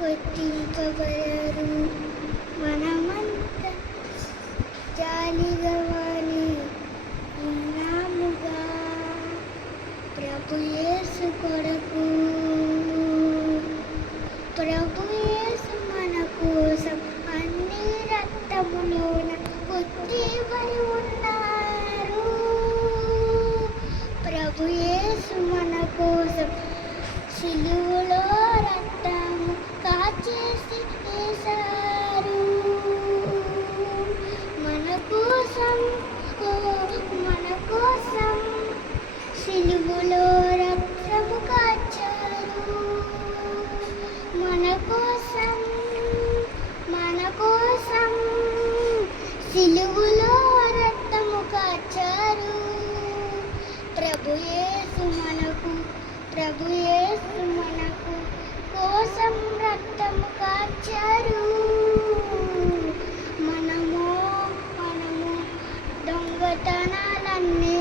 కొట్టించబడరు. మనమంత జాలిగా వాని ఉన్నాముగా ప్రభు యేసు కొరకు. ప్రభు యేసు మన కోసం అన్ని రక్తములోన కొట్టిబడి ఉన్నారు. ప్రభు యేసు మన కోసం సిలువలో రక్తము కాచేసి వేశారు. మన కోసం సిలువలో రక్తము కాచారు. మన కోసం సిలువలో రక్తము కాచారు. ప్రభు యేసు మనకు కోసం రక్తము కాచారు. మనము దొంగతనాలన్నీ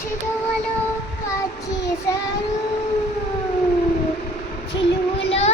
సిలువలో కాచేశారు. సిలువలో